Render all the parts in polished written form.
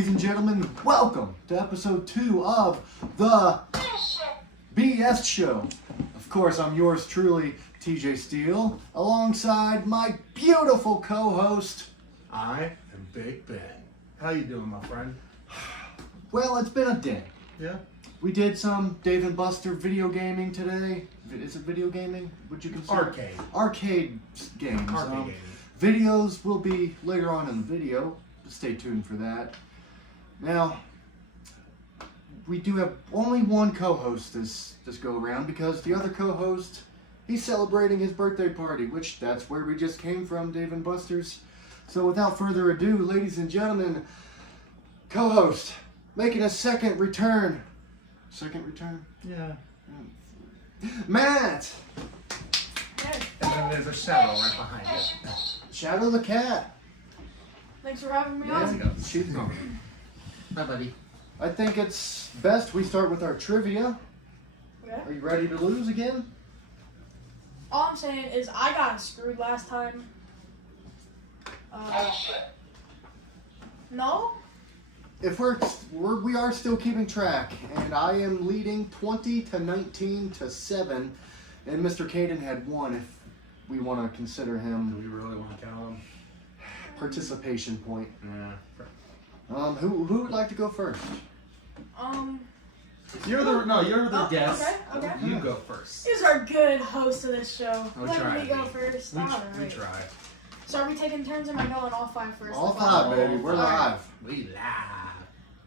Ladies and gentlemen, welcome to episode 2 of the BS Show. Of course, I'm yours truly, TJ Steele, alongside my beautiful co-host. I am Big Ben. How you doing, my friend? Well, it's been a day. Yeah? We did some Dave & Buster video gaming today. Is it video gaming? Would you consider? Arcade. Arcade games. Arcade gaming. Videos will be later on in the video. Stay tuned for that. Now, we do have only one co-host this go around because the other co-host, he's celebrating his birthday party, which that's where we just came from, Dave & Buster's. So without further ado, ladies and gentlemen, co-host making a second return. Second return? Yeah. Matt! And then there's a shadow right behind it. Shadow the cat. Thanks for having me There on. you go. She's gone. Hi, buddy. I think it's best we start with our trivia. Okay. Are you ready to lose again? All I'm saying is I got screwed last time. No? If we are still keeping track, and I am leading 20 to 19 to 7, and Mr. Caden had 1 if we want to consider Do him we really want to count them? participation point. Yeah. Who would like to go first? You're the guest. Okay. You go first. He's our good host of this show. I'll Let try me to go be. first. We Alright. try. So are we taking turns or am I going all 5 first? All 5, baby. We're live. We live.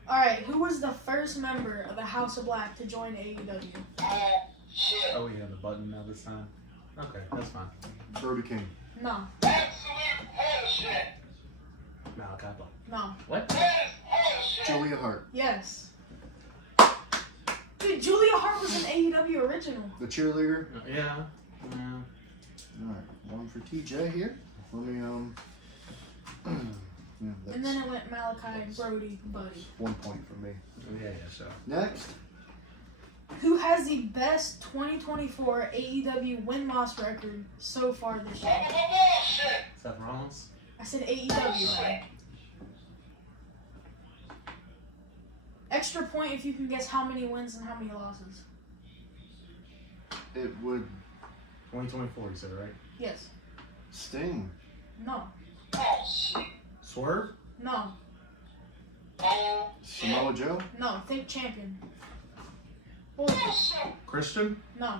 Alright, who was the first member of the House of Black to join AEW? Oh, we have the button now this time? Okay, that's fine. Brody King. No. Malachi Black. No. What? Julia Hart. Yes. Dude, Julia Hart was an AEW original. The cheerleader. Yeah. Alright, 1 for TJ here. Let me, yeah, that's And then it went Malachi, Brody, Buddy. 1 point for me. Yeah, sure. Next. Who has the best 2024 AEW win-loss record so far this year? Seth Rollins? I said AEW, man. Extra point if you can guess how many wins and how many losses. It would 2024, you said, right? Yes. Sting. No. Swerve? No. Samoa Joe. No. Think champion. Boy. Christian? No.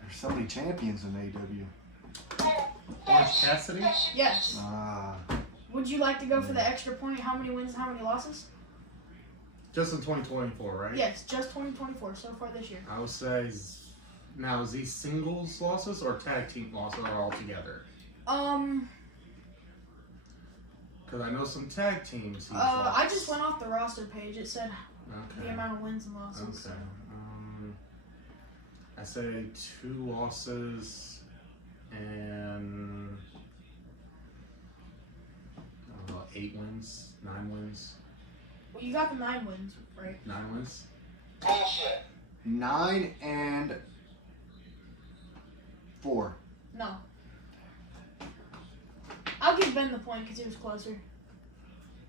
There's so many champions in AEW. Orange Cassidy? Yes. Ah. Would you like to go for the extra point? How many wins and how many losses? Just in 2024, right? Yes, just 2024 so far this year. I would say, now is these singles losses or tag team losses are all together? Because I know some tag teams. he's I lost. just went off the roster page. It said the Okay. amount of wins and losses. Okay. I say 2 losses and 8 wins, 9 wins, Well, you got the 9 wins, right? 9 wins. 9 and 4. No. I'll give Ben the point because he was closer.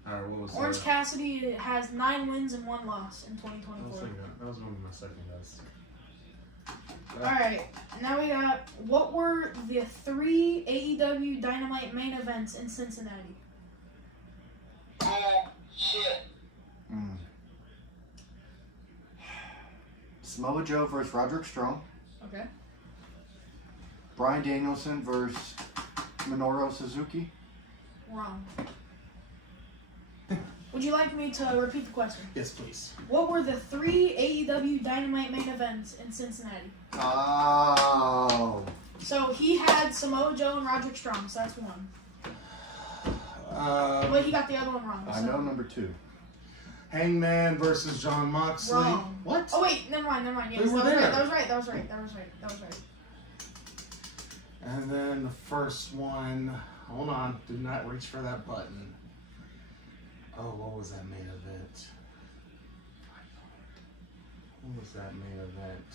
All right, what was Orange that? Cassidy has 9 wins and 1 loss in I was 2024. thinking that was one of my second guess. Alright, now we got, what were the 3 AEW Dynamite main events in Cincinnati? Samoa Joe versus Roderick Strong. Okay. Bryan Danielson versus Minoru Suzuki. Wrong. Would you like me to repeat the question? Yes, please. What were the 3 AEW Dynamite main events in Cincinnati? Oh. So he had Samoa Joe and Roderick Strong, so that's 1. But he got the other one wrong. I so. know number 2. Hangman versus John Moxley. Wrong. What? Oh wait, never mind. Yes, We were there. That was right. And then the first one. Hold on. Do not reach for that button. Oh, what was that main event? Hold was that main event?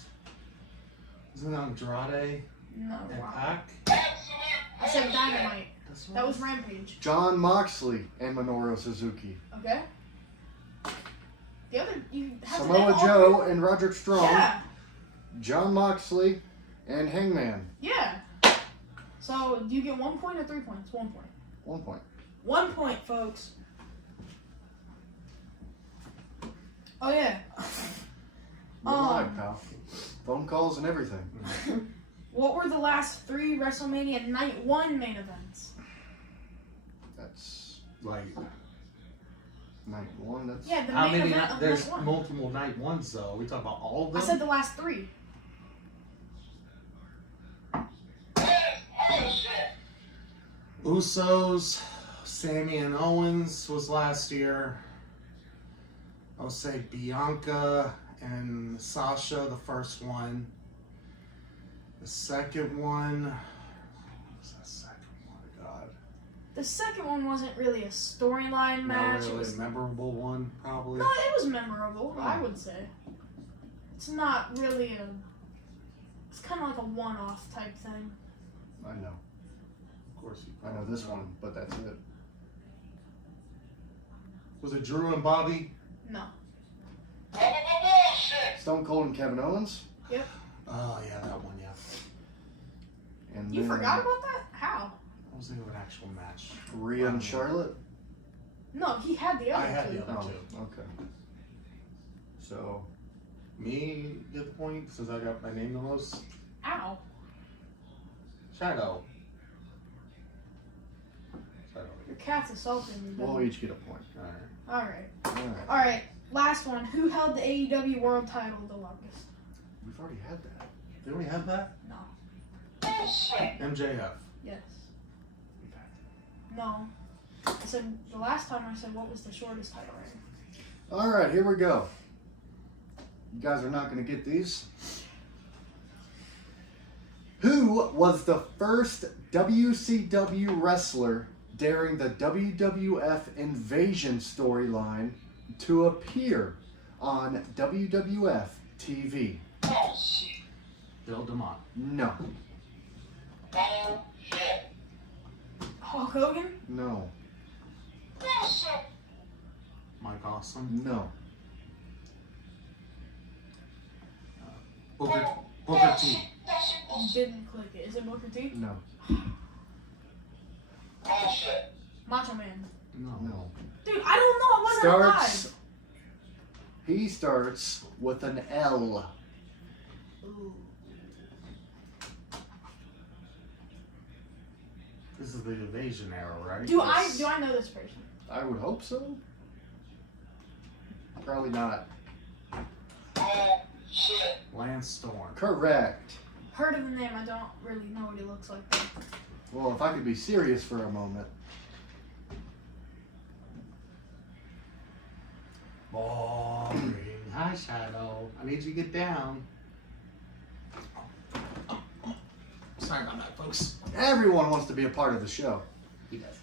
Wasn't it Andrade No. and Wow. Pac? I said Dynamite. That's what That it was Rampage. John Moxley and Minoru Suzuki. Okay. The other you have to Samoa name all Joe three. and Roderick Strong. Yeah. John Moxley and Hangman. Yeah. So do you get 1 point or 3 points? 1 point. 1 point. 1 point, folks. Oh yeah. You're live, pal. Phone calls and everything. What were the last 3 WrestleMania Night 1 main events? That's Like, night 1. That's Yeah, the how main many? event of There's Night 1. multiple night ones though. We talk about all of I them. said the last 3. Usos, Sammy and Owens was last year. I'll say Bianca and Sasha, the first one. The second one. What was that second one? God. The second one wasn't really a storyline match. Not It really was a memorable one, probably. No, it was memorable, I would say. It's not really a... It's kind of like a one-off type thing. I know. Of course you I know this one, but that's it. Was it Drew and Bobby? No. Stone Cold and Kevin Owens. Oh, yeah, that one, yeah. And You then forgot about that? How? I was thinking of an actual match. Rhea and Charlotte. No, he had the other I had two. the other Oh, two. okay. So, Me get the point since I got my name the most. Ow. Shadow. Shadow. Your cat's assaulting you. we'll each get a point. Alright. Alright. Alright. Alright. Last one. Who held the AEW World title the longest? We've already had that. Did we have that? No. MJF. Yes. We've had that. No. I said the last time I said what was the shortest title reign? Alright, here we go. You guys are not going to get these. Who was the first WCW wrestler during the WWF Invasion storyline to appear on WWF TV? Bill DeMott. No. Hulk Hogan? No. Mike Awesome. No. Booker T. Didn't click it. Is it Booker T? No. Macho Man. No. Dude, I don't know. I wasn't alive. He starts with an L. Ooh. This is the Invasion era, right? Do I know this person? I would hope so. Probably not. Lance Storm. Correct. Heard of the name. I don't really know what he looks like. Though. Well, if I could be serious for a moment. Boring. Hi, Shadow. I need you to get down. Sorry about that, folks. Everyone wants to be a part of the show. He does.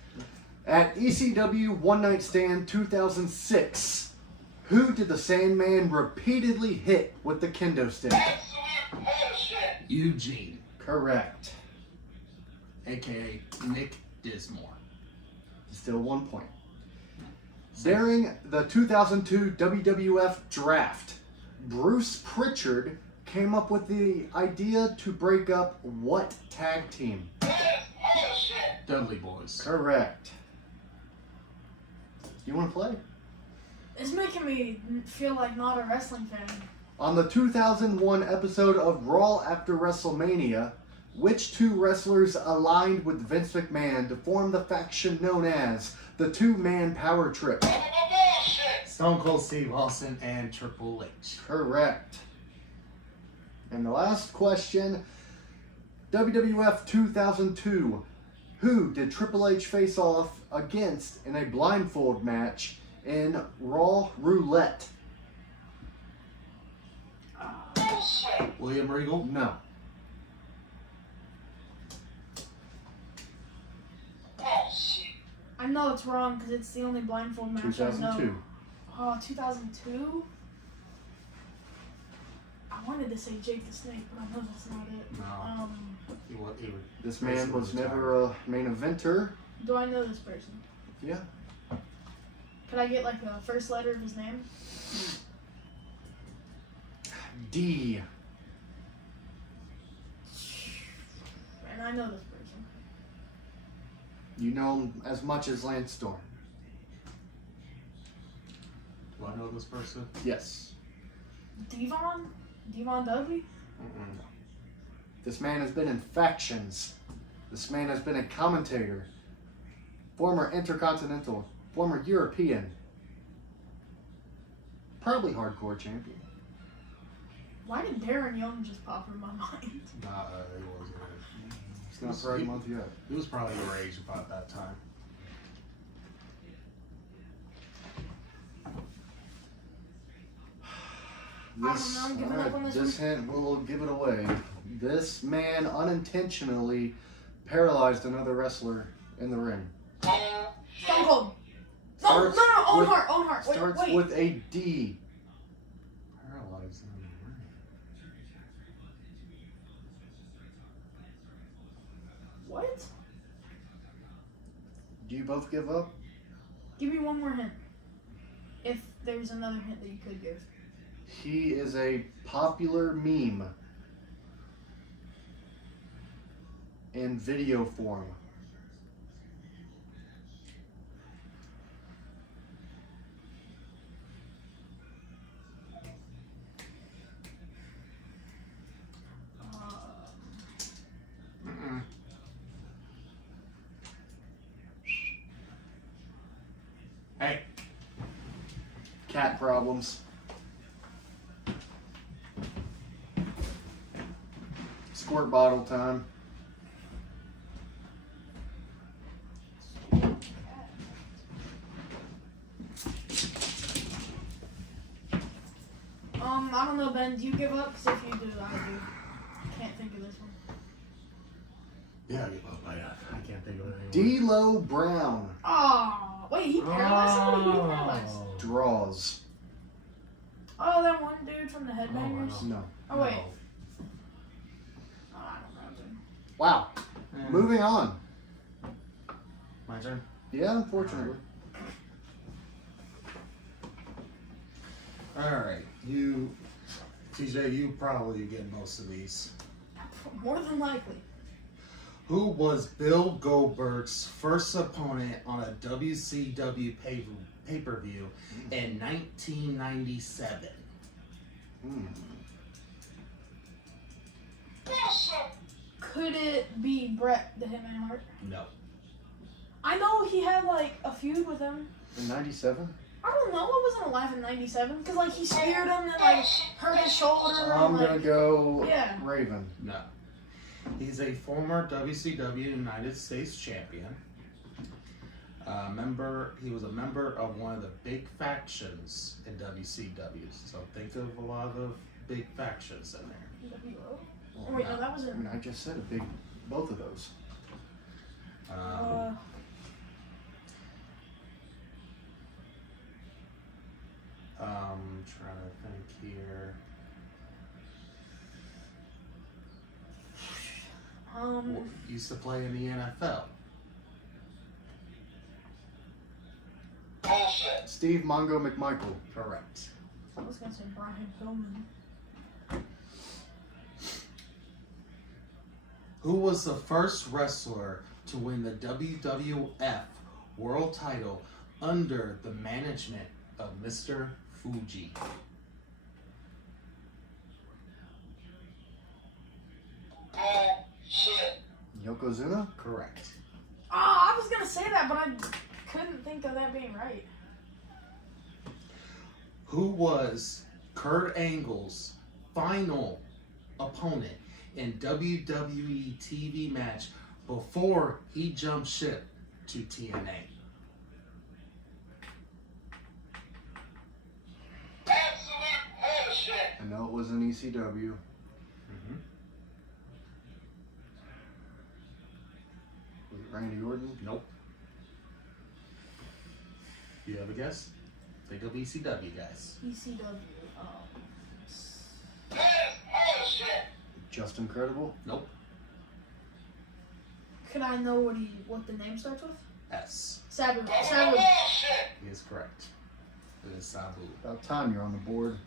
At ECW One Night Stand 2006, who did the Sandman repeatedly hit with the kendo stick? Eugene, Correct. a.k.a. Nick Dismore. Still 1 point. During the 2002 WWF Draft, Bruce Pritchard came up with the idea to break up what tag team? Dudley Boys. Correct. You want to play? It's making me feel like not a wrestling fan. On the 2001 episode of Raw After WrestleMania, which two wrestlers aligned with Vince McMahon to form the faction known as the Two-Man Power Trip? Stone Cold Steve Austin and Triple H. Correct. And the last question, WWF 2002, who did Triple H face off against in a blindfold match in Raw Roulette? William Regal. No. I know it's wrong because it's the only blindfold match I know. 2002. Oh, 2002? to say Jake the Snake, but I know that's not it. No. He would. This man was never a main eventer. Do I know this person? Yeah. Could I get like the first letter of his name? D. And I know this person. You know him as much as Lance Storm. Do I know this person? Yes. Devon? Devon Dudley? This man has been in factions. This man has been a commentator. Former Intercontinental. Former European. Probably hardcore champion. Why did Darren Young just pop in my mind? Nah, he wasn't. It's not Pride Month yet. He was probably your age about that time. I don't know, I'm giving up on this This hint will give it away. This man unintentionally paralyzed another wrestler in the ring. Stone Cold. No, Starts Owen with- Hart, Owen Hart. Starts Wait. with a D. Paralyzed in the ring. What? Do you both give up? Give me one more hint. If there's another hint that you could give. He is a popular meme in video form. Hey, Cat problems. Squirt bottle time. I don't know, Ben. Do you give up? Because if you do, I do. Can't think of this one. yeah, I give up. I can't think of it anymore. D'Lo Brown Oh, wait, he paralyzed somebody? Who he paralyzed? draws. Oh, that one dude from the Headbangers? No. Oh, wait. No. Oh, I don't know, dude. Wow. Eh. Moving on. My turn. Yeah, unfortunately. All right, TJ, you probably get most of these. More than likely. Who was Bill Goldberg's first opponent on a WCW pay-per-view in 1997? Could it be Bret the Hitman Hart? No. I know he had like a feud with him. In 97? I don't know. I wasn't alive in '97 because like he speared him and like hurt his shoulder. I'm and, like, gonna go Yeah. Raven. No. He's a former WCW United States champion. He was a member of one of the big factions in WCW. So think of a lot of big factions in there. NWO? Oh, wait, no, that was I mean, in. I just said both of those. Trying to think here. Used to play in the NFL. Steve Mongo McMichael. Correct. I was gonna say Brian Pillman. Who was the first wrestler to win the WWF World Title under the management of Mr. Fuji? Yokozuna? Correct. I was gonna say that, but I couldn't think of that being right. Who was Kurt Angle's final opponent in WWE TV match before he jumped ship to TNA? I know it was an ECW. Was it Randy Orton? Nope. Do you have a guess? Think of ECW, guys. ECW. Just Incredible. Nope. Could I know what the name starts with? S. Sabu. Sabu. He is correct. It is Sabu. About time you're on the board.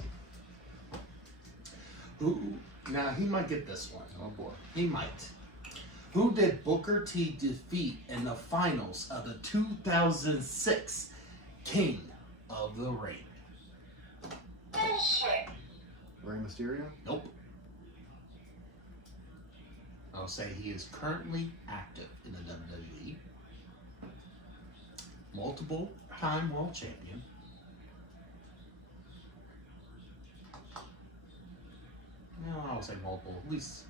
Who? Now he might get this one. Oh boy, he might. Who did Booker T defeat in the finals of the 2006 King of the Ring? Rey Mysterio. Nope. I'll say he is currently active in the WWE. Multiple time world champion. No, I would say multiple. At least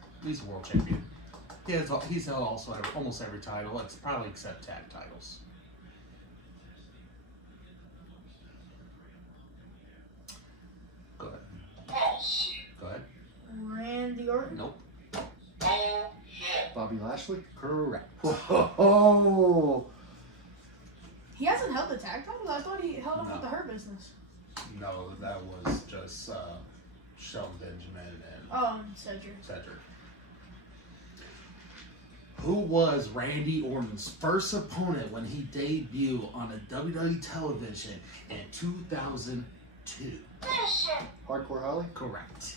world champion. He's held also almost every title. It's probably except tag titles. Go ahead. Go ahead. Randy Orton. Nope. Bobby Lashley. Correct. Oh. He hasn't held the tag titles. I thought he held them No. with the Hurt Business. No, that was just Shelton Benjamin and Cedric. Cedric. Who was Randy Orton's first opponent when he debuted on a WWE television in 2002? Hardcore Holly. Correct.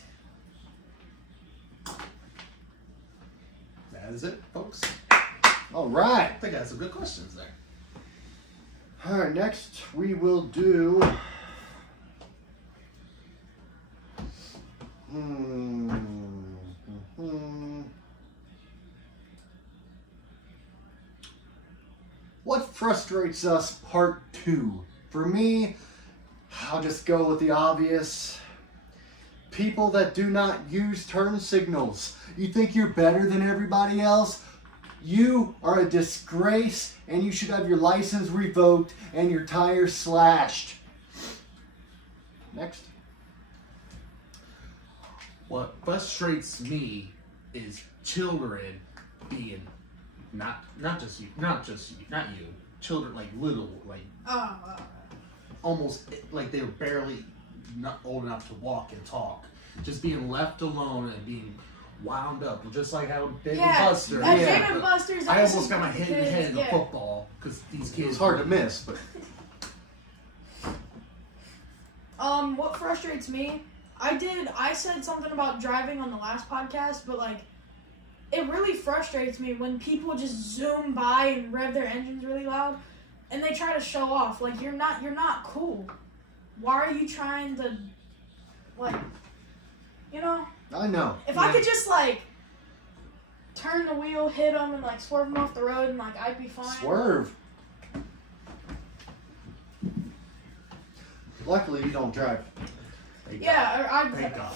That is it, folks. All right. I think I had some good questions there. All right. Next, we will do. What frustrates us, part 2? For me, I'll just go with the obvious. People that do not use turn signals. You think you're better than everybody else? You are a disgrace, and you should have your license revoked and your tires slashed. Next. What frustrates me is children being not you, children like little, like almost like they were barely not old enough to walk and talk, just being left alone and being wound up, just like how Dave and Buster. Dave Yeah. and Buster's. I almost got my kids, head in the yeah. football because these kids. It's hard to miss, but What frustrates me, I said something about driving on the last podcast, but like, it really frustrates me when people just zoom by and rev their engines really loud, and they try to show off. Like, you're not cool. Why are you trying to, like, you know? I know. If I could just like turn the wheel, hit them, and like swerve them off the road, and like I'd be fine. Swerve. Luckily, you don't drive. Thank God.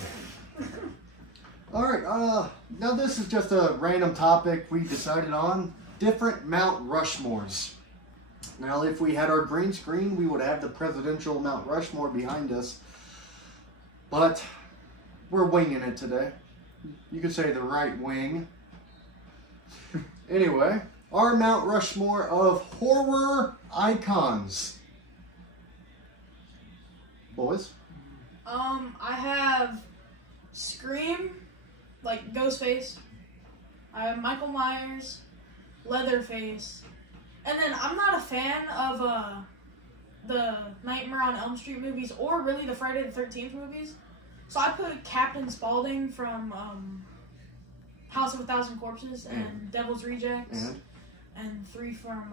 All right. Now this is just a random topic we decided on. Different Mount Rushmores. Now, if we had our green screen, we would have the presidential Mount Rushmore behind us. But we're winging it today. You could say the right wing. Anyway, our Mount Rushmore of horror icons. Boys? I have Scream, like Ghostface. I have Michael Myers, Leatherface, and then I'm not a fan of the Nightmare on Elm Street movies or really the Friday the 13th movies. So I put Captain Spaulding from House of a Thousand Corpses and Devil's Rejects and 3 from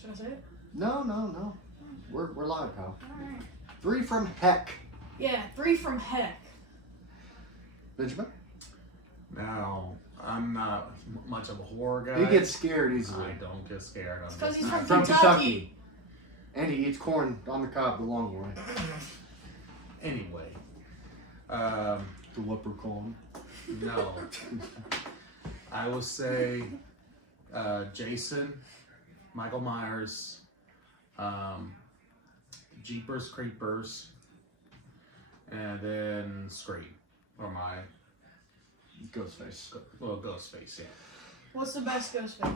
should I say it? No. We're live, pal. Alright. 3 from Heck. Yeah, 3 from Heck. Benjamin? Now, I'm not much of a horror guy. He gets scared easily. I don't get scared. It's because he's From from Kentucky. And he eats corn on the cob the long way. Anyway, The leprechaun. no. I would say Jason, Michael Myers, Jeepers Creepers, and then Scream. Or my Ghostface. Ghostface, yeah. What's the best Ghostface? I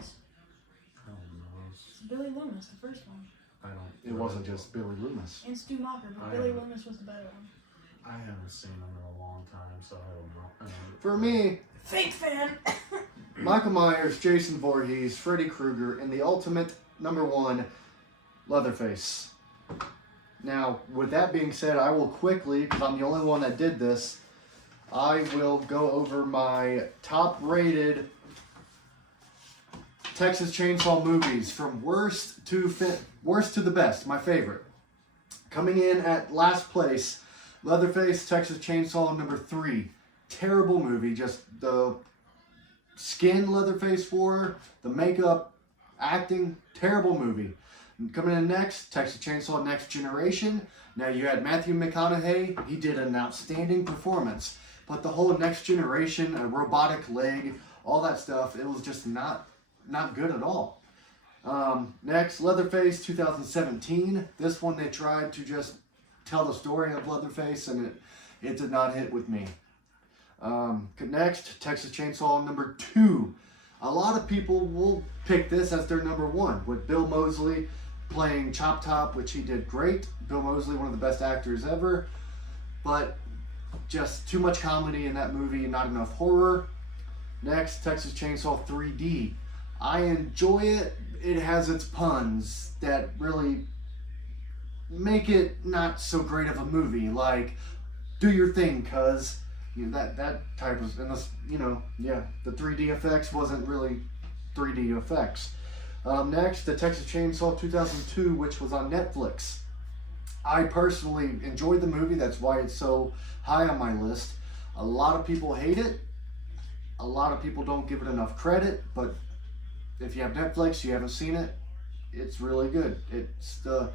don't know. It's Billy Loomis, the first one. I don't. It wasn't just Billy Loomis. And Stu Macher, but I Billy know. Loomis was the better one. I haven't seen him in a long time, so I don't know. For me, Fake fan. Michael Myers, Jason Voorhees, Freddy Krueger, and the ultimate #1, Leatherface. Now, with that being said, I will quickly, because I'm the only one that did this, I will go over my top-rated Texas Chainsaw movies from worst to the best, my favorite. Coming in at last place, Leatherface, Texas Chainsaw #3. Terrible movie, just the skin Leatherface wore, the makeup, acting, terrible movie. Coming in next, Texas Chainsaw Next Generation. Now you had Matthew McConaughey, he did an outstanding performance, but the whole Next Generation, a robotic leg, all that stuff, it was just not good at all. Next, Leatherface 2017. This one they tried to just tell the story of Leatherface and it did not hit with me. Next, Texas Chainsaw #2. A lot of people will pick this as their #1 with Bill Moseley playing Chop Top, which he did great. Bill Moseley, one of the best actors ever, but just too much comedy in that movie, not enough horror. Next, Texas Chainsaw 3D. I enjoy it. It has its puns that really make it not so great of a movie. Like, do your thing, cuz. You know, that type of, unless, the 3D effects wasn't really 3D effects. Next, the Texas Chainsaw 2002, which was on Netflix. I personally enjoyed the movie. That's why it's so high on my list. A lot of people hate it. A lot of people don't give it enough credit, but if you have Netflix, you haven't seen it, it's really good. It's the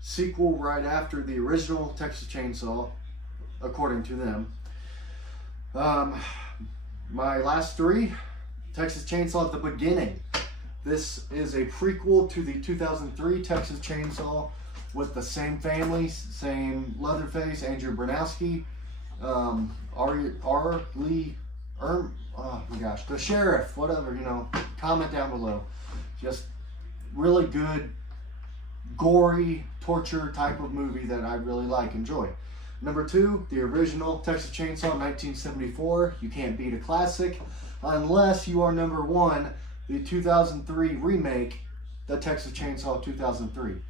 sequel right after the original Texas Chainsaw, according to them. My last 3, Texas Chainsaw: The Beginning. This is a prequel to the 2003 Texas Chainsaw with the same family, same Leatherface, Andrew Bronowski, oh my gosh, the sheriff, whatever, comment down below. Just really good, gory, torture type of movie that I really enjoy. #2, the original Texas Chainsaw 1974. You can't beat a classic unless you are #1, the 2003 remake, the Texas Chainsaw 2003.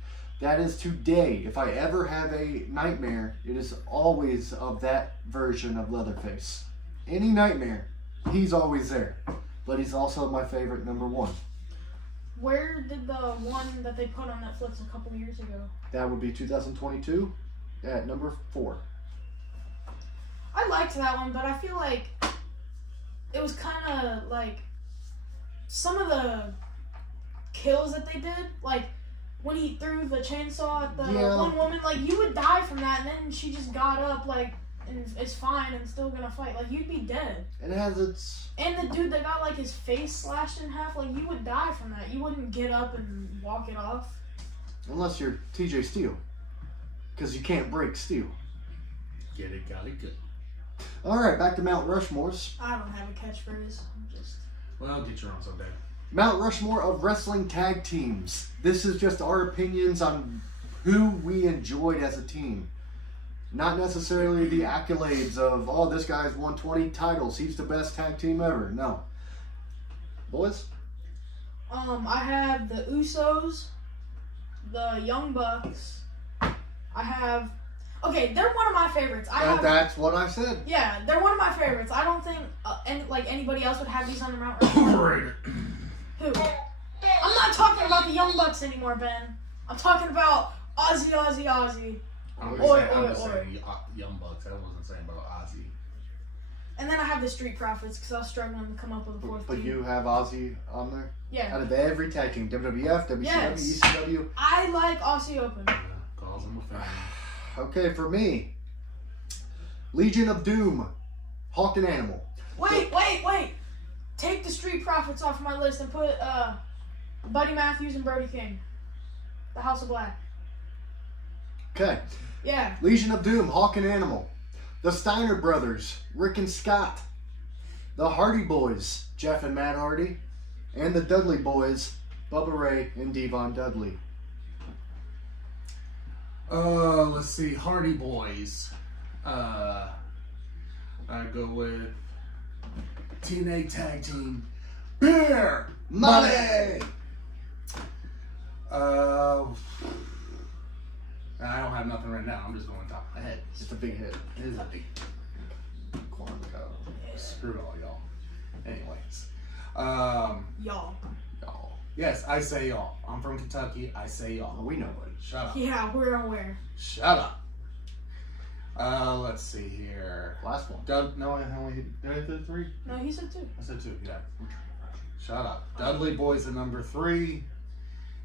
That is today, if I ever have a nightmare, it is always of that version of Leatherface. Any nightmare, he's always there. But he's also my favorite #1. Where did the one that they put on Netflix a couple years ago? That would be 2022 at #4. I liked that one, but I feel like it was kind of like some of the kills that they did, like when he threw the chainsaw at the one woman, like you would die from that, and then she just got up, like, and is fine and still gonna fight. Like, you'd be dead. It has its... And the dude that got, like, his face slashed in half, like, you would die from that. You wouldn't get up and walk it off. Unless you're TJ Steele. Because you can't break steel. Get it, got it, good. Alright, back to Mount Rushmore's. I don't have a catchphrase. I'm just... Well, get your own someday. Mount Rushmore of wrestling tag teams. This is just our opinions on who we enjoyed as a team. Not necessarily the accolades of, oh, this guy's won 20 titles, he's the best tag team ever. No. Boys? I have the Usos, the Young Bucks. I have... Okay, they're one of my favorites. That's what I said. Yeah, they're one of my favorites. I don't think anybody else would have these on the Mount Rushmore. Who? I'm not talking about the Young Bucks anymore, Ben. I'm talking about Ozzy. I'm just saying Young Bucks. I wasn't saying about Ozzy. And then I have the Street Profits because I was struggling to come up with a fourth But team. you have Ozzy on there? Yeah. Out of every tag team, WWF, WCW, Yes. ECW. I like Aussie Open. Yeah, calls him a fan. Okay, for me, Legion of Doom, Hawk and Animal. Wait. Take the Street Profits off my list and put Buddy Matthews and Brody King. The House of Black. Okay. Yeah. Legion of Doom, Hawk and Animal. The Steiner Brothers, Rick and Scott. The Hardy Boys, Jeff and Matt Hardy. And the Dudley Boys, Bubba Ray and Devon Dudley. Let's see. Hardy Boys. I go with TNA Tag Team Beer Money. I don't have nothing right now. I'm just going top of my head. It's a big hit. It is a big. Quantico. Screw all y'all. Anyways, Y'all. Oh, yes, I say y'all. I'm from Kentucky. I say y'all. we know, buddy. Shut up. Yeah, we're aware. Shut up. Let's see here. Last one. No, I only did I do 3? No, he said 2. I said 2. Yeah. Shut up. Dudley Boy's at number 3,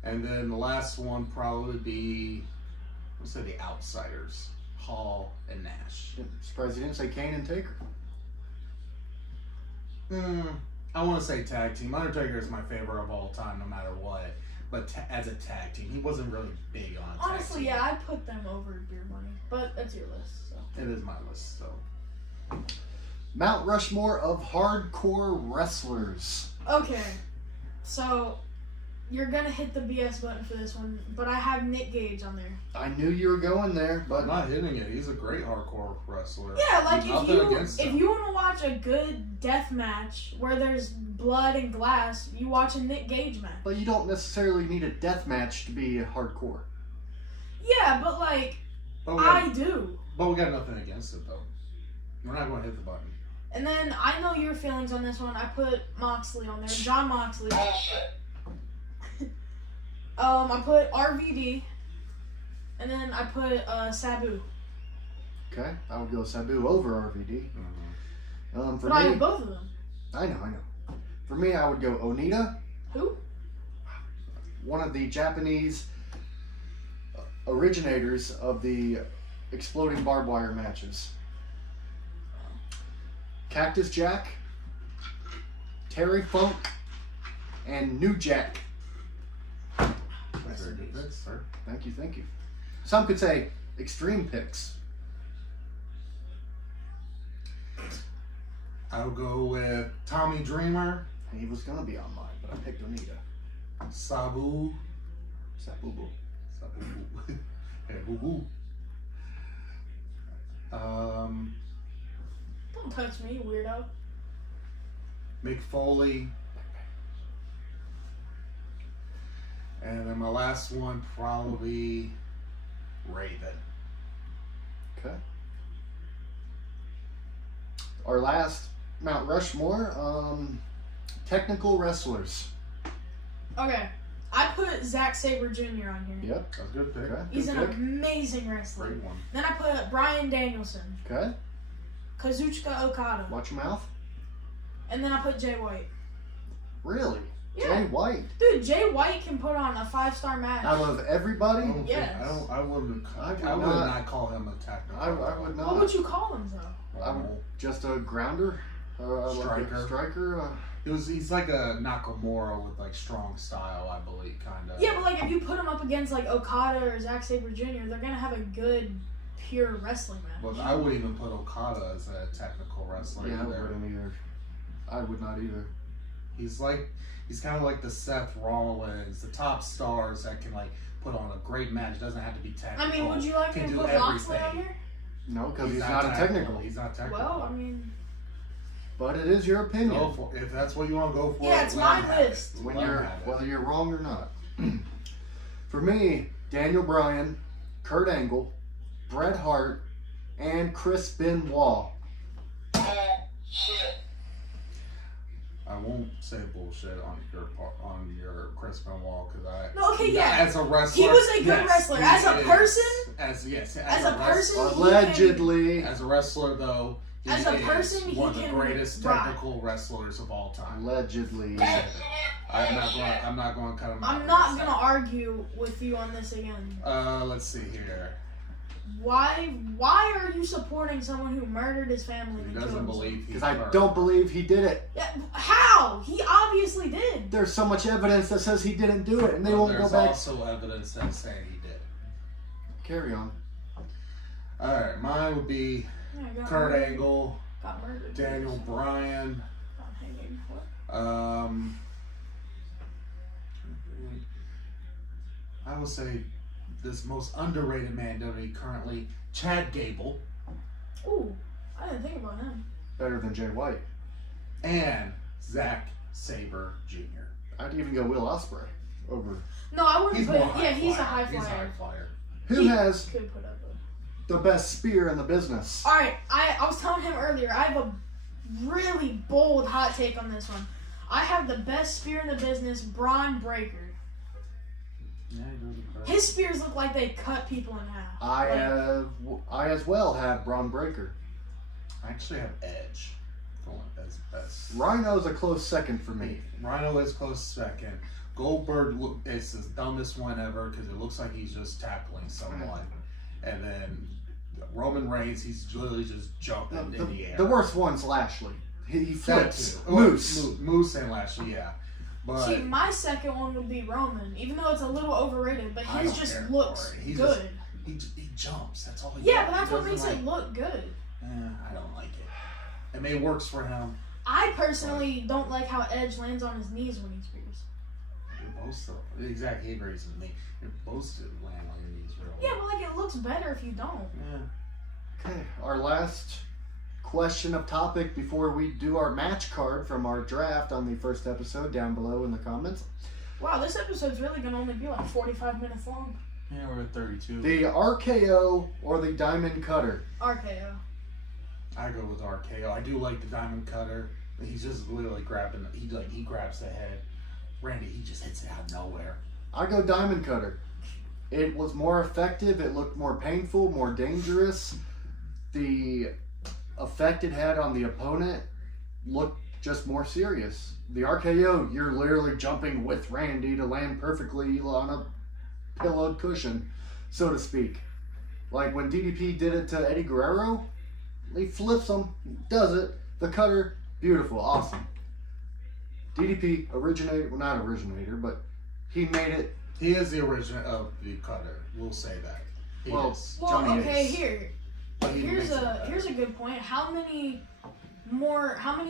and then the last one probably be, let's say the Outsiders, Hall and Nash. Surprised you didn't say Kane and Taker. I want to say tag team. Undertaker is my favorite of all time, no matter what. But as a tag team, he wasn't really big on tag Honestly, team. yeah, I put them over Beer Money, but that's your list. So. It is my list, so. Mount Rushmore of hardcore wrestlers. Okay, so you're gonna hit the BS button for this one, but I have Nick Gage on there. I knew you were going there, I'm but not hitting it. He's a great hardcore wrestler. Yeah, like Nothing against if him. you want to watch a good death match where there's blood and glass, you watch a Nick Gage match. you don't necessarily need a death match to be hardcore. Yeah, but like But we got, I do. but we got nothing against it, though. We're not going to hit the button. And then I know your feelings on this one. I put Moxley on there, John Moxley. I put RVD, and then I put Sabu. Okay, I would go Sabu over RVD. For But I me, have both of them. I know. For me, I would go Onita, Who? one of the Japanese originators of the exploding barbed wire matches. Cactus Jack, Terry Funk, and New Jack. That's very good picks, sir. Thank you. Some could say extreme picks. I'll go with Tommy Dreamer, He was gonna be on mine, but I picked Onita. Sabu. Sabubu. Sabu. Hey, boo boo. Don't touch me, weirdo. Mick Foley. And then my last one probably Raven. Okay. Our last Mount Rushmore, technical wrestlers. Okay, I put Zack Sabre Jr. on here. Yep. That's a good pick. Okay. He's good an pick. amazing wrestler. Great one. Then I put Bryan Danielson, Okay. Kazuchika Okada, Watch your mouth. and then I put Jay White. Really? Yeah. Jay White. Dude, Jay White can put on a 5-star match. Out of everybody, I don't think, Yes. I wouldn't. I would I would not- not call him a technical. I would not. What would you call him though? I would just a grounder, Striker. like a striker. He's like a Nakamura with like strong style, I believe, kind of. Yeah, but like if you put him up against like Okada or Zack Sabre Jr., they're gonna have a good, pure wrestling match. But I wouldn't even put Okada as a technical wrestler Yeah, I either. wouldn't either. I would not either. He's kind of like the Seth Rollins, the top stars that can like put on a great match. Doesn't have to be technical. I mean, would you like me Can to do put Moxley on everything. here? No, because he's not a technical. He's not technical. Well, I mean, But it is your opinion. Go for if that's what you want to go for. Yeah, it's let my him have it. list. When Let him you're have it. whether you're wrong or not. For me, Daniel Bryan, Kurt Angle, Bret Hart, and Chris Benoit. I won't say bullshit on your Chris Benoit because I. No, okay, yeah. As a wrestler, He was a good yes, wrestler. he As a is. person? As a person, Allegedly. As a wrestler, though, he As a is person, he one of the can greatest rock. technical wrestlers of all time. Allegedly. I'm not going to cut him. I'm not gonna argue with you on this again. Let's see here. Why are you supporting someone who murdered his family? He and doesn't killed believe he's Because I hurt. don't believe he did it. Yeah, how? He obviously did. There's so much evidence that says he didn't do it, and they But won't go there's back. also evidence that saying he did. Carry on. All right, mine would be Yeah, got Kurt murdered. Angle, Got murdered. Daniel Bryan. Got hanged. What? I would say this most underrated man WWE currently, Chad Gable. Ooh, I didn't think about him. Better than Jay White. And Zack Sabre Jr. I'd even go Will Ospreay over. No, I wouldn't He's put. more high Yeah, he's a flyer. high He's a high flyer. flyer. Who He has could put up a. the best spear in the business? All right, I was telling him earlier. I have a really bold hot take on this one. I have the best spear in the business, Braun Breaker. Yeah, he does it correct. His spears look like they cut people in half. I as well have Braun Breaker. I actually have Edge for one as best. Rhino's a close second for me. Rhino is close second. Goldberg is the dumbest one ever because it looks like he's just tackling someone. And then Roman Reigns, he's literally just jumping in the air. The worst one's Lashley. He That flips. too. Moose. Moose and Lashley, yeah. But See, my second one would be Roman, even though it's a little overrated, but I his don't just care looks for it. He's good. he jumps. That's all he Yeah, does. but that's He what makes doesn't it look good. I don't like it. I mean, it works for him. I personally don't like how Edge lands on his knees when he spears. You're both still exactly agrees with me. You're both to land on your knees real Yeah, but like it looks better if you don't. Yeah. Okay, our last question of topic before we do our match card from our draft on the first episode down below in the comments. Wow, this episode's really gonna only be like 45 minutes long. Yeah, we're at 32. The RKO or the Diamond Cutter? RKO. I go with RKO. I do like the Diamond Cutter. He's just literally grabbing. He grabs the head. Randy, he just hits it out of nowhere. I go Diamond Cutter. It was more effective. It looked more painful, more dangerous. The effect it had on the opponent looked just more serious. The RKO, you're literally jumping with Randy to land perfectly on a pillowed cushion, so to speak. Like when DDP did it to Eddie Guerrero, he flips him, does it. The cutter, beautiful, awesome. DDP originated, well, not originator, but he made it. He is the origin of the cutter. We'll say that. He Well, is. Well, Johnny okay, Ace. here. But he Here's makes it a better. here's a good point. How many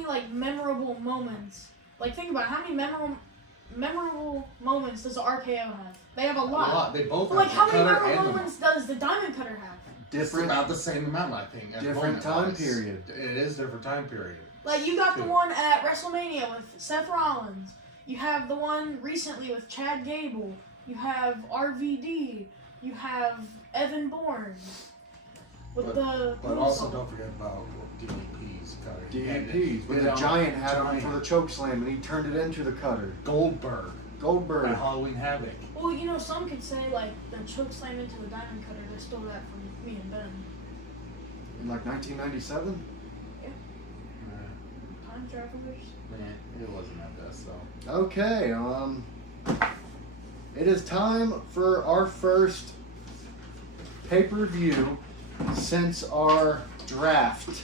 like memorable moments? Like think about it, how many memorable moments does the RKO have? They have a lot. They both But like how have many the cutter memorable and the moments does the Diamond Cutter have? It's Different, about the same amount, I think. different time moment-wise. period. It is different time period. Like you got the Two. one at WrestleMania with Seth Rollins. You have the one recently with Chad Gable. You have RVD. You have Evan Bourne. With But- the But also moonsault. don't forget about DDP's cutter. DDP's with the giant had him for the choke slam, and he turned it into the cutter. Goldberg Goldberg. at Halloween Havoc. Well, you know, some could say like the choke slam into the Diamond Cutter. They stole that from me and Ben. In like 1997? Time travelers. Man, it wasn't that best though. Okay, it is time for our first pay-per-view since our draft.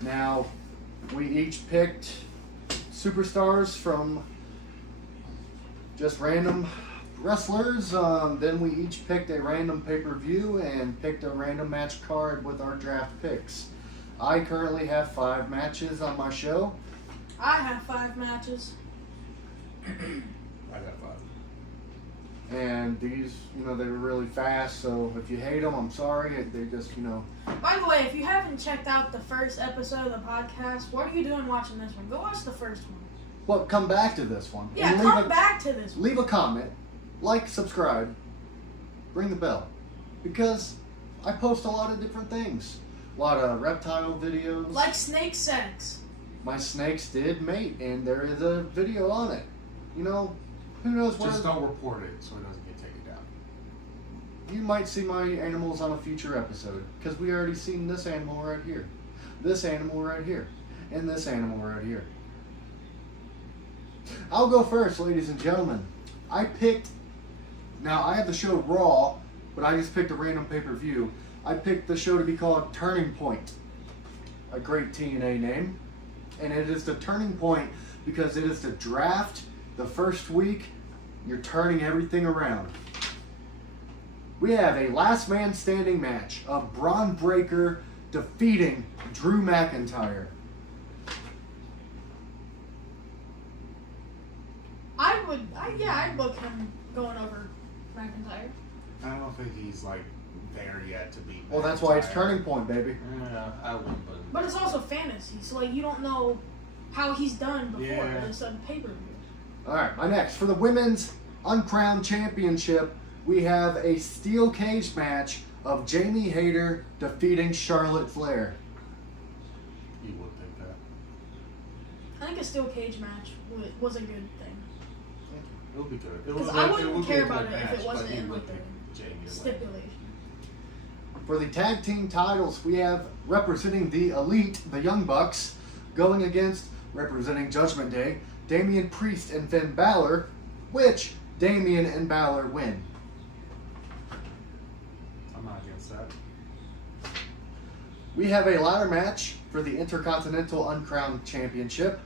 Now, we each picked superstars from just random wrestlers. Then we each picked a random pay-per-view and picked a random match card with our draft picks. I currently have 5 matches on my show. I have 5 matches. I got 5. And these, you know, they were really fast, so if you hate them, I'm sorry. They just, you know. By the way, if you haven't checked out the first episode of the podcast, what are you doing watching this one? Go watch the first one. Well, come back to this one. Yeah, And come back to this one. leave a comment, like, subscribe, ring the bell. Because I post a lot of different things. A lot of reptile videos. Like snake sex. My snakes did mate, and there is a video on it. You know, who knows what. Just don't report it so it doesn't get taken down. You might see my animals on a future episode, because we already seen this animal right here, this animal right here, and this animal right here. I'll go first, ladies and gentlemen. I have the show Raw, but I just picked a random pay-per-view. I picked the show to be called Turning Point, a great TNA name, and it is the turning point because it is the draft, the first week, you're turning everything around. We have a last man standing match of Braun Breaker defeating Drew McIntyre. I'd book him going over McIntyre. I don't think he's like there yet to beat. Well, that's why it's McIntyre. turning point, baby. Yeah, I would, but But it's also fantasy, so like you don't know how he's done before. Yeah. It's a pay-per-view. All right, my next for the women's uncrowned championship, we have a steel cage match of Jamie Hayter defeating Charlotte Flair. you would think that. I think a steel cage match was a good thing. It would be good. It Because would I be- wouldn't would be a care good about it if match, it wasn't but you in would like the pick Jamie to win. stipulation. For the tag team titles, we have representing the Elite, the Young Bucks, going against representing Judgment Day, Damian Priest and Finn Balor, which Damian and Balor win. I'm not against that. We have a ladder match for the Intercontinental Uncrowned Championship.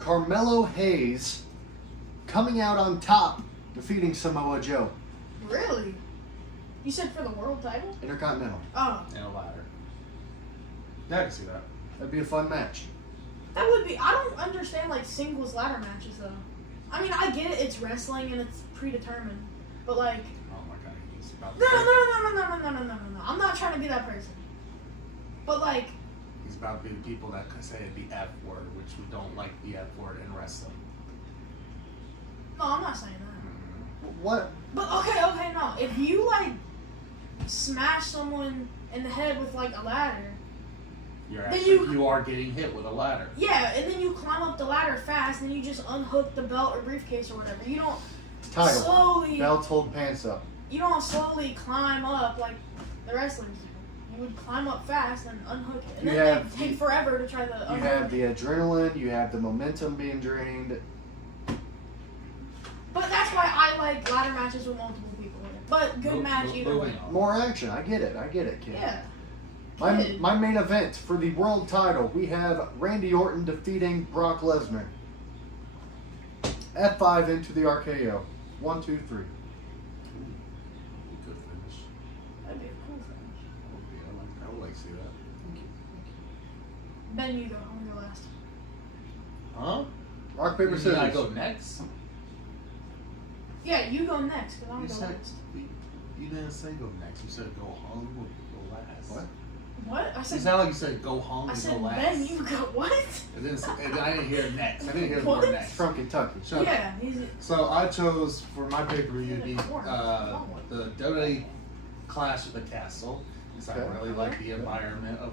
Carmelo Hayes coming out on top, defeating Samoa Joe. Really? You said for the world title? Intercontinental. Oh, And a ladder. Yeah, I can see that. That'd be a fun match. that would be. I don't understand like singles ladder matches though. I mean, I get it. It's wrestling and it's predetermined, but like, Oh my god, he's about to no, no, say, no, no, no, no, no, no, no, no, no. I'm not trying to be that person. But like, he's about to be the people that can say the F word, which we don't like the F word in wrestling. no, I'm not saying that. What? But okay, no. If you like smash someone in the head with like a ladder, You're Then actually, you- you are getting hit with a ladder. yeah, and then you climb up the ladder fast, and then you just unhook the belt or briefcase or whatever. You don't Title. slowly. Belts hold pants up. You don't slowly climb up like the wrestlers do. You would climb up fast and unhook it, and You then have- they take forever to try to You unhook have it. the adrenaline, you have the momentum being drained. But that's why I like ladder matches with multiple people in it. But good match either way. Moving on. More action. I get it, kid. Yeah. My, Kid. my main event for the world title, we have Randy Orton defeating Brock Lesnar. F5 into the RKO. 1, 2, 3. Ooh, good finish. That'd be a cool finish. I would like to see that. Ben, you go. I'm gonna go last. Huh? Rock, paper, scissors. I go next? Yeah, you go next, because I'm You gonna go said next. you didn't say go next. You said go home or go last. What? What? I It said. sounded like you said go home I and said go last. Ben, you go. What? It didn't say, I didn't hear next. I didn't hear the What? word next. From Kentucky. Shut up. Yeah, he's. So I chose for my pay-per-view the WWE Clash at the Castle. Because I Okay. really like the environment of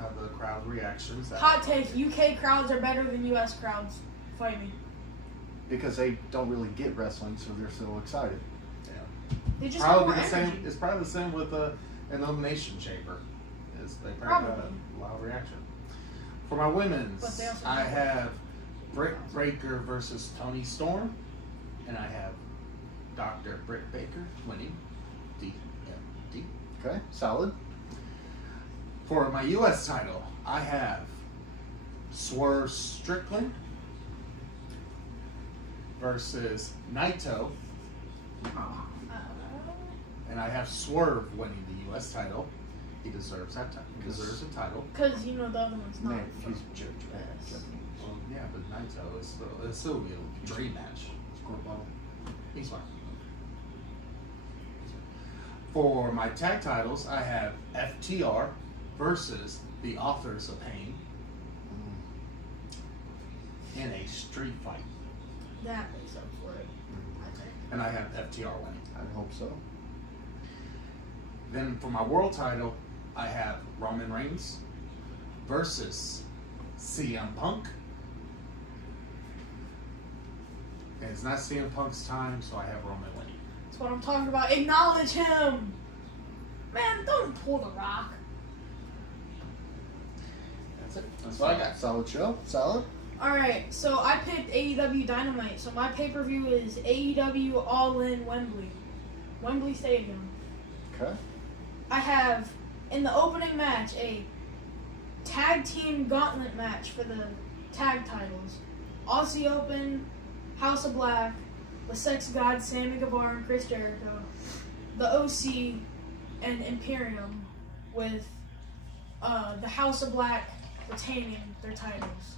how the crowd reactions. Hot take: UK crowds are better than US crowds. Fight me. Because they don't really get wrestling, so they're so excited. They just have more Probably the energy. same. It's probably the same with an elimination chamber. They probably got Probably. a lot of reaction. For my women's, But they also I have- have Britt Baker versus Tony Storm, and I have Dr. Britt Baker winning DMD. Okay, solid. For my U.S. title, I have Swerve Strickland versus Naito, and I have Swerve winning the U.S. title. He deserves that title. He deserves the title. Because you know the other one's not. Man, he's from Joe. US. Well, yeah, but Naito is still, it'll still be a dream match. He's fine. For my tag titles, I have FTR versus the Authors of Pain in a street fight. That makes up for it, I think. And I have FTR winning. I hope so. Then for my world title, I have Roman Reigns versus CM Punk. And it's not CM Punk's time, so I have Roman winning. That's what I'm talking about. Acknowledge him! Man, don't pull the rock. That's it. That's what I got. Solid show. Solid. Alright, so I picked AEW Dynamite. So my pay-per-view is AEW All In Wembley. Wembley Stadium. Okay. I have, in the opening match, a tag team gauntlet match for the tag titles. Aussie Open, House of Black, the Sex God, Sammy Guevara and Chris Jericho, the OC, and Imperium, with the House of Black retaining their titles.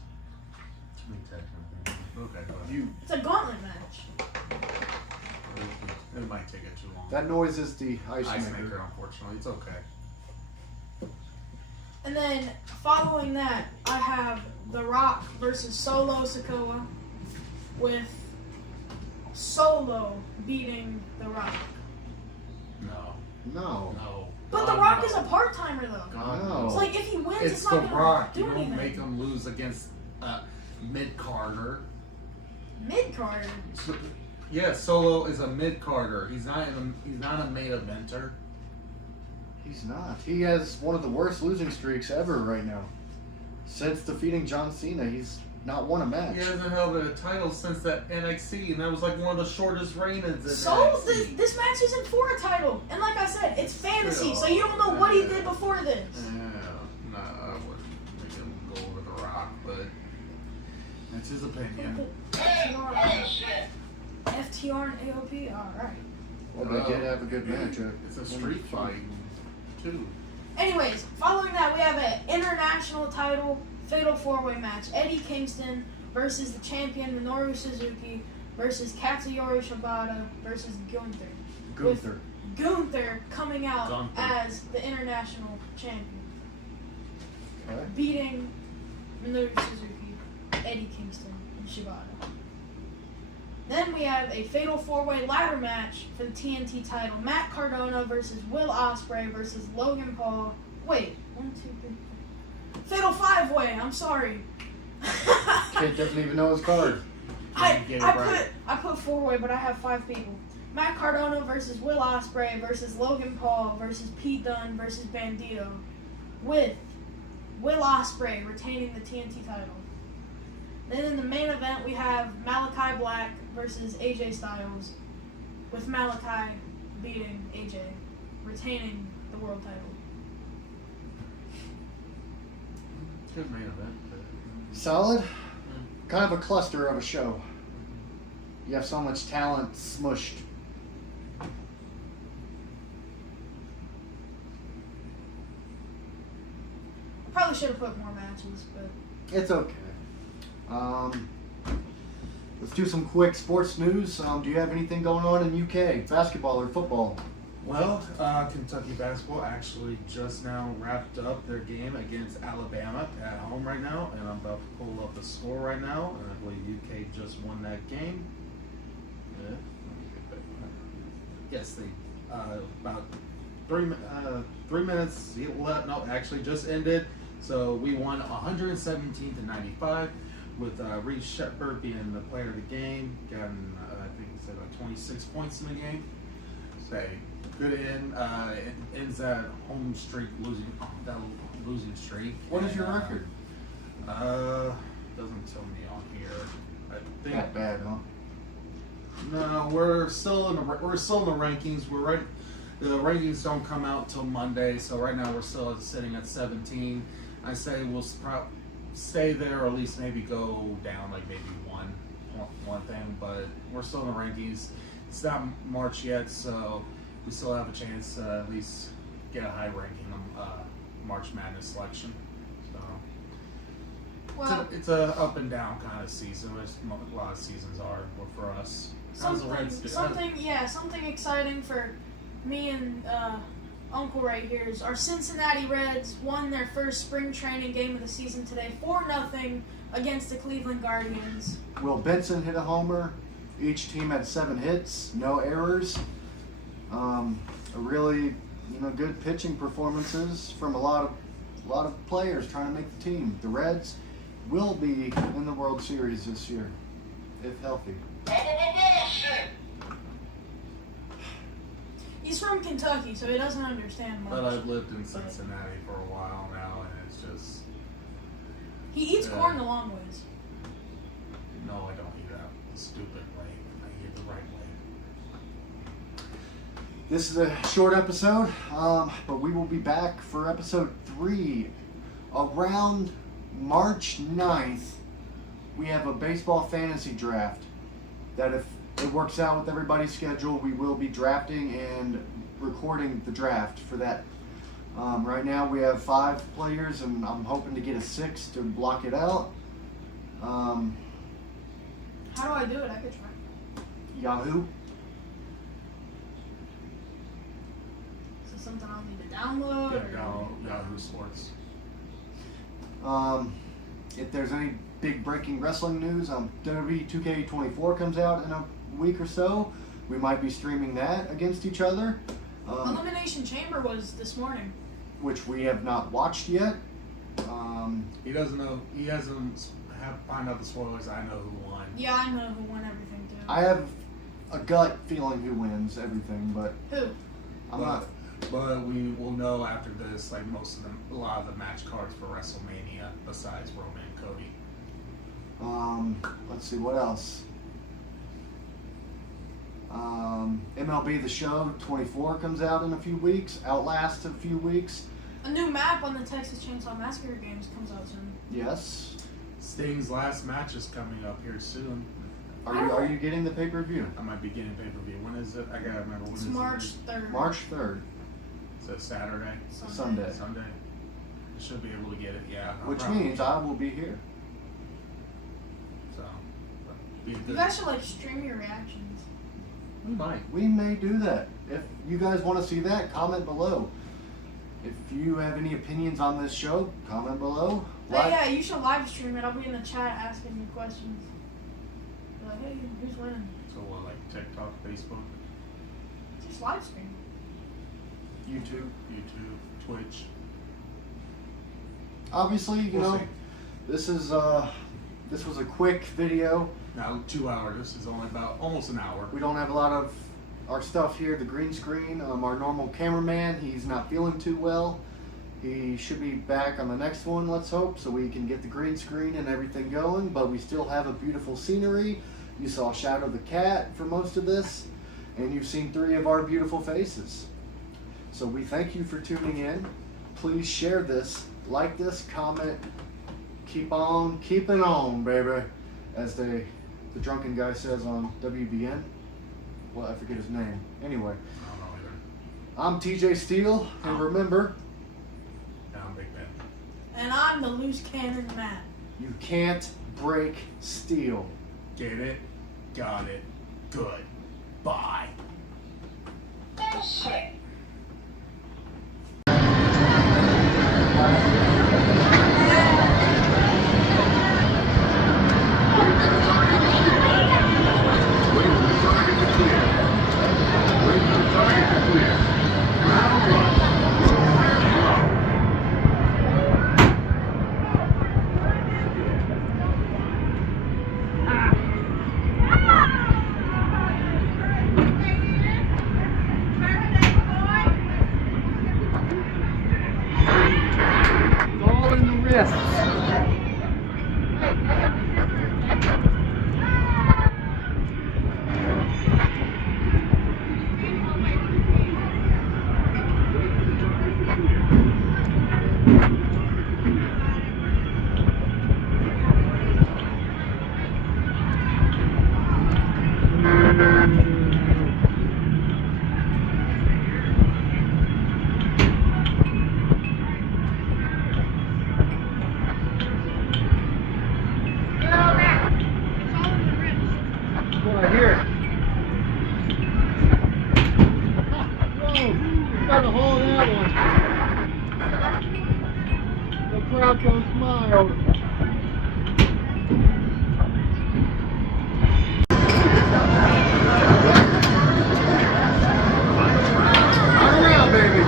Okay, go ahead. You. It's a gauntlet match. It might take it too long. That noise is the ice Ice maker. maker, unfortunately. It's okay. And then following that, I have The Rock versus Solo Sikoa, with Solo beating The Rock. No. No. No. But God, The Rock no. is a part-timer, though. God, No. It's like, if he wins, It's it's The not going Rock. to You do don't anything. make him lose against mid-carder. Mid-card. Yeah, Solo is a mid-carder. He's not a main eventer. He's not. He has one of the worst losing streaks ever right now. Since defeating John Cena, he's not won a match. He hasn't held a title since that NXT, and that was like one of the shortest reigns in So, NXT. this match isn't for a title. And like I said, it's fantasy, Still. so you don't know what he did before this. Yeah, no, I wouldn't make him go over The Rock, but that's his opinion. FTR and AOP? Alright. Well, they did have a good match. It's a street fight, too. Anyways, following that, we have an international title fatal 4-way match. Eddie Kingston versus the champion Minoru Suzuki versus Katsuyori Shibata versus Gunther. Gunther. Gunther coming out Gunther. as the international champion, Okay. beating Minoru Suzuki, Eddie Kingston, and Shibata. Then we have a fatal 4-way ladder match for the TNT title. Matt Cardona versus Will Ospreay versus Logan Paul. Wait, 1, 2, 3, 4. Fatal 5-way. I'm sorry. Kid doesn't even know his card. I Get it right. put 4-way, but I have 5 people. Matt Cardona versus Will Ospreay versus Logan Paul versus Pete Dunne versus Bandito, with Will Ospreay retaining the TNT title. Then in the main event, we have Malachi Black versus AJ Styles, with Malachi beating AJ, retaining the world title. Good main event. Solid. Kind of a cluster of a show. You have so much talent smushed. Probably should have put more matches, but It's okay. Let's do some quick sports news. Do you have anything going on in UK, basketball or football? Well, Kentucky basketball actually just now wrapped up their game against Alabama at home right now, and I'm about to pull up the score right now, and I believe UK just won that game. Yeah. Yes, they about 3 minutes left. No, actually just ended. So we won 117-95 with Reed Shepard being the player of the game, gotten I think he said 26 points in the game. Say good end. It ends that home streak losing streak. What is your And, record? Doesn't tell me on here. I think Not bad, huh? no, we're still in the rankings. We're right. The rankings don't come out till Monday, so right now we're still sitting at 17. I say we'll stay there, or at least maybe go down like maybe one thing, but we're still in the rankings. It's not March yet, so we still have a chance to at least get a high ranking March Madness selection. So well, it's a up and down kind of season, as a lot of seasons are for us. How's the Reds do? something exciting for me and Uncle right here is our Cincinnati Reds won their first spring training game of the season today, 4-0 against the Cleveland Guardians. Will Benson hit a homer. Each team had 7 hits, no errors. A really, good pitching performances from a lot of players trying to make the team. The Reds will be in the World Series this year, if healthy. He's from Kentucky, so he doesn't understand much. But I've lived in Cincinnati for a while now, and it's just He eats corn the long ways. no, I don't eat that the stupid way. I eat it the right way. This is a short episode, but we will be back for episode 3 around March 9th. We have a baseball fantasy draft that, if it works out with everybody's schedule, we will be drafting and recording the draft for that. Right now we have 5 players, and I'm hoping to get a 6th to block it out. How do I do it? I could try. Yahoo. something I'll need to download? Yahoo Sports. If there's any big breaking wrestling news, WWE 2K24 comes out in a week or so. We might be streaming that against each other. Elimination Chamber was this morning. Which we have not watched yet. He doesn't know. He hasn't found out the spoilers. I know who won. Yeah, I know who won everything too. I have a gut feeling who wins everything, but Who? I'm not. But we will know after this, like a lot of the match cards for WrestleMania, besides Roman and Cody. Let's see what else. MLB The Show 24 comes out in a few weeks. Outlast in a few weeks. A new map on the Texas Chainsaw Massacre games comes out soon. Yes. Sting's last match is coming up here soon. Are you getting the pay-per-view? I might be getting pay-per-view. When is it? I gotta remember when It's is March it? 3rd. March 3rd. Is it Saturday? Sunday. Sunday. I should be able to get it. Yeah. Which probably. means I will be here. So. Be You good. guys should like stream your reactions. We might. We may do that. If you guys want to see that, comment below. If you have any opinions on this show, comment below. Hey, yeah, you should live stream it. I'll be in the chat asking you questions. Be like, hey, who's winning? So what, like TikTok, Facebook, Just live stream. YouTube. YouTube, Twitch? Obviously, you We'll know, see. this was a quick video. Now 2 hours. This is only about almost an hour. We don't have a lot of our stuff here. The green screen. Our normal cameraman, he's not feeling too well. He should be back on the next one, let's hope, so we can get the green screen and everything going. But we still have a beautiful scenery. You saw Shadow the Cat for most of this, and you've seen 3 of our beautiful faces. So we thank you for tuning in. Please share this, like this, comment, keep on keeping on, baby, as the drunken guy says on WBN. Well, I forget his name. Anyway, I don't know either. I'm TJ Steele, and remember, Yeah, I'm Big Ben. And I'm the loose cannon Matt. you can't break steel. Get it? Got it. Good. Bye. Bullshit. All in the wrists. What I hear. Whoa, got a hole in that one. The crowd goes mild. Turn around, baby.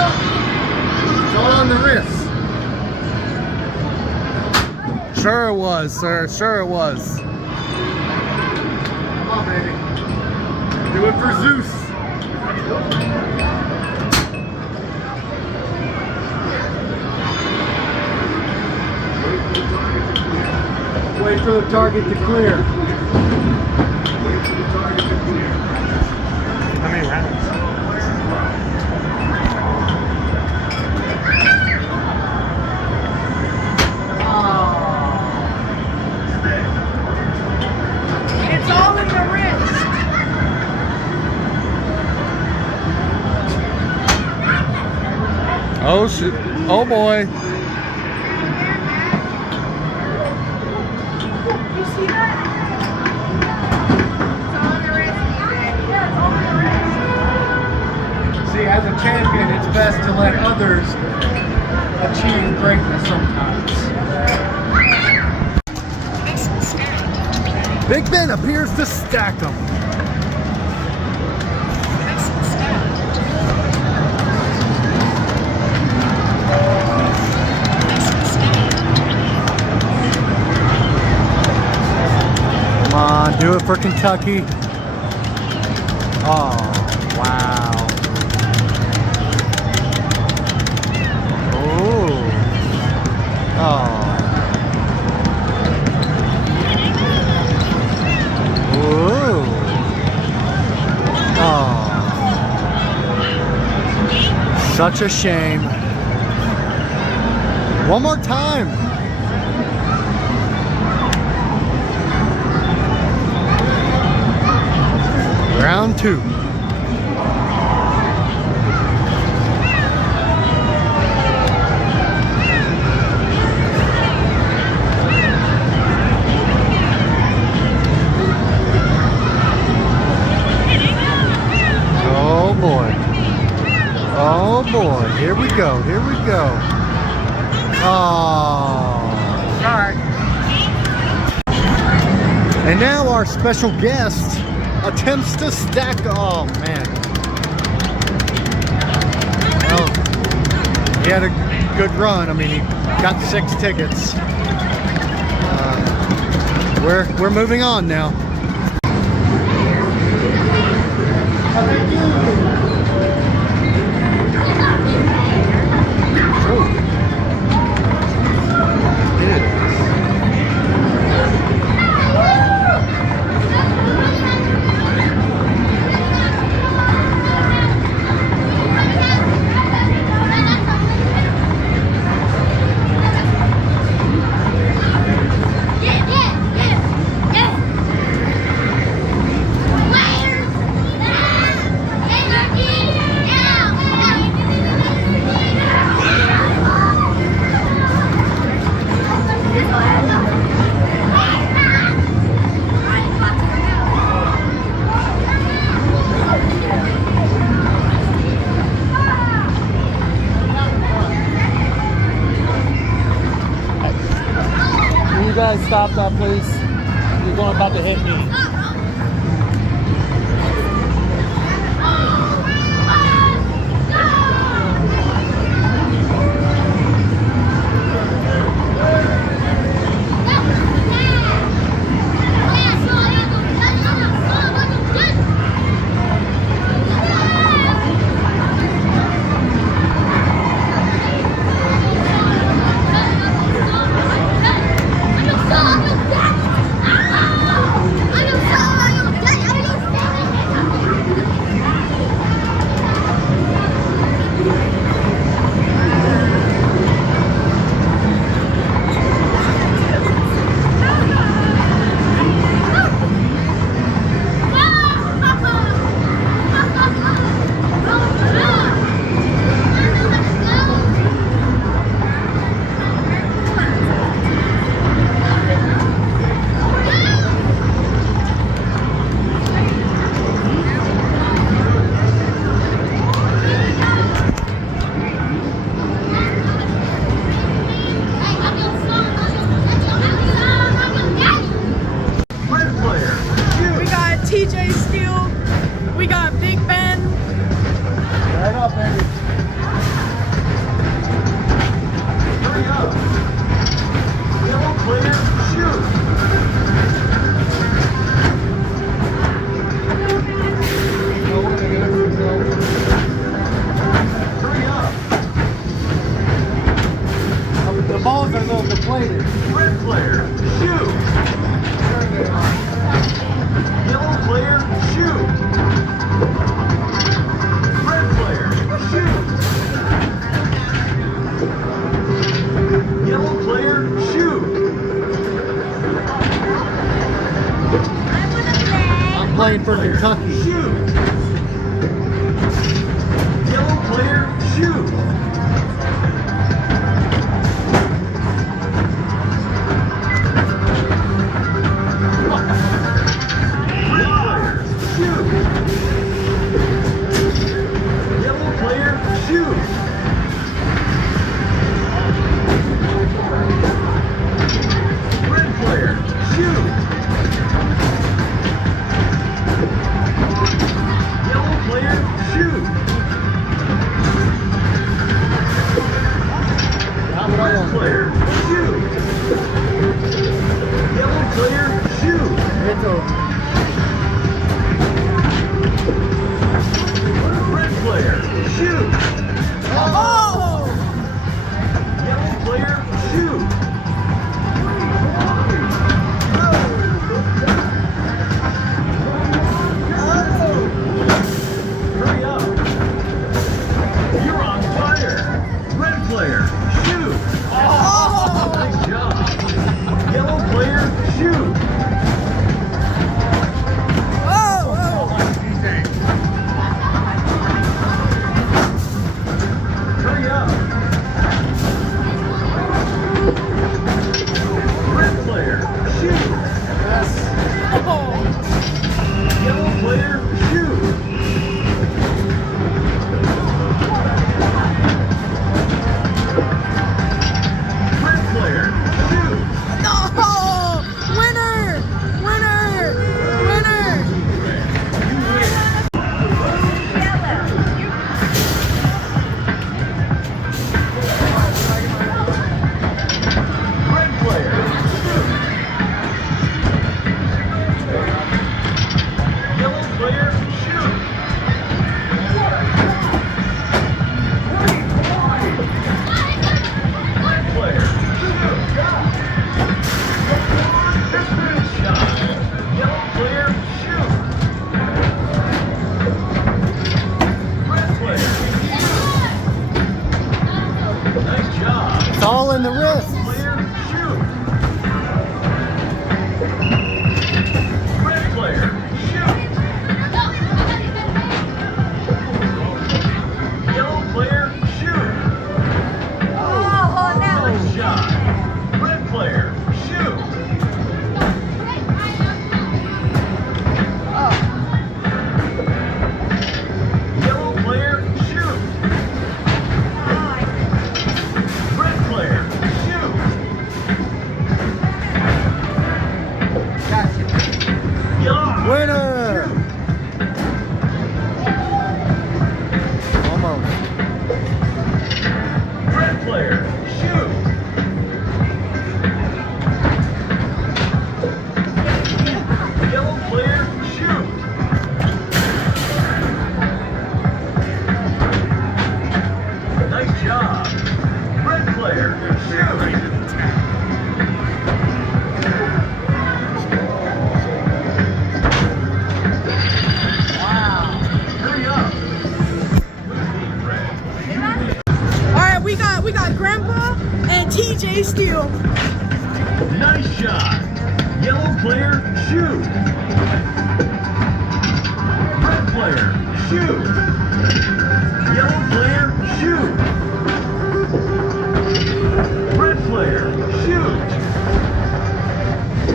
It's all on the wrist. Sure it was, sir. Sure it was. Come on, baby. Do it for Zeus. Wait for the target to clear. How many rounds? It's all in the wrist. Oh shit. Oh boy. You see that? as a champion, it's best to let others achieve greatness sometimes. Big Ben appears to stack them. Come on, do it for Kentucky. Oh, wow. Oh. Oh. Ooh. Oh. Such a shame. One more time. Round 2. Oh boy. Oh boy. Here we go. Here we go. Oh. Alright. And now our special guest attempts to stack. Oh man. Well, he had a good run. I mean, he got 6 tickets. We're moving on now. Guys, stop that, please. You're going about to hit me. Playing for Kentucky. Shoot. Yellow player, shoot. Red player, shoot. Yellow player. shoot. Oh! Yellow player, shoot. Hurry up. You're on fire. Red player, shoot. Nice job. Yellow player, shoot. Hurry up. Red player, shoot. Yellow player, shoot. Red player, shoot. No! Winner! Winner! Winner! You win. Red player, shoot. Yellow player, shoot. Red player, shoot. Good shot. Yellow player, shoot. Red player. Nice job. It's all in the wrist. Player, shoot. Red player, shoot. Yellow player, shoot. Nice shot. Red player, shoot. Yellow player, shoot. Red player, shoot. Yellow Winner. Almost. Red player, shoot. Yellow player, shoot. Nice job. Red player, shoot. Hurry up. Red. Alright, we got Grandpa and TJ Steele. Nice shot. Yellow player, shoot. Red player, shoot. Yellow player, shoot. Red player, shoot.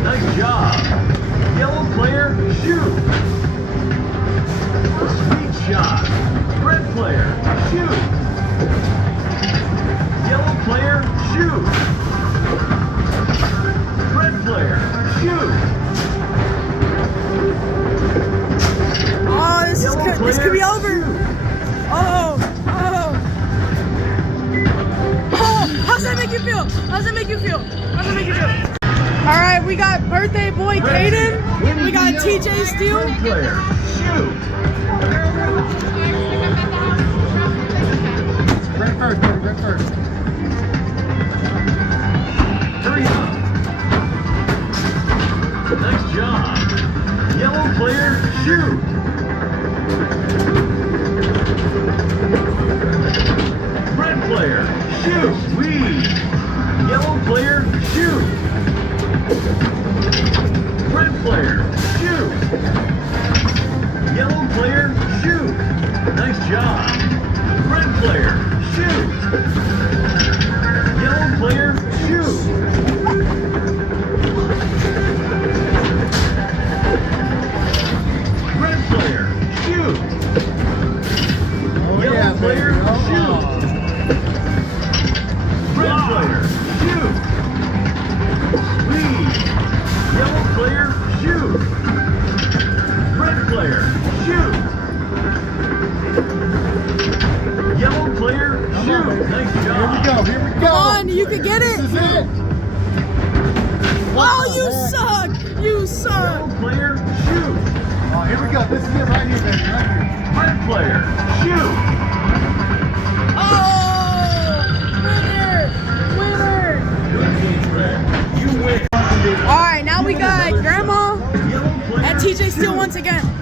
Nice job. Yellow player, shoot. Sweet shot. Red player, shoot. Yellow player, shoot. Red player, shoot. Oh, this could be over. Oh. How's that make you feel? Alright, we got birthday boy Caden. We got TJ Steele. Red player, shoot. Red first, baby, red first. Hurry up. Nice job. Yellow player, shoot. Red player, shoot. Sweet. Yellow player, shoot. Red player, shoot. Yellow player, shoot. Nice job. Red player, shoot. Yellow player, shoot. Red player, shoot. Yellow player, shoot. Red player, shoot. Sweet. Yellow player, shoot. Red player, shoot. Yellow player, shoot. Nice job. Here we go. Come on, you can get it. This is it. Oh, you suck. You suck. Yellow player, shoot. Oh, here we go. This is it right here, baby. Right here. Red player, shoot. once again.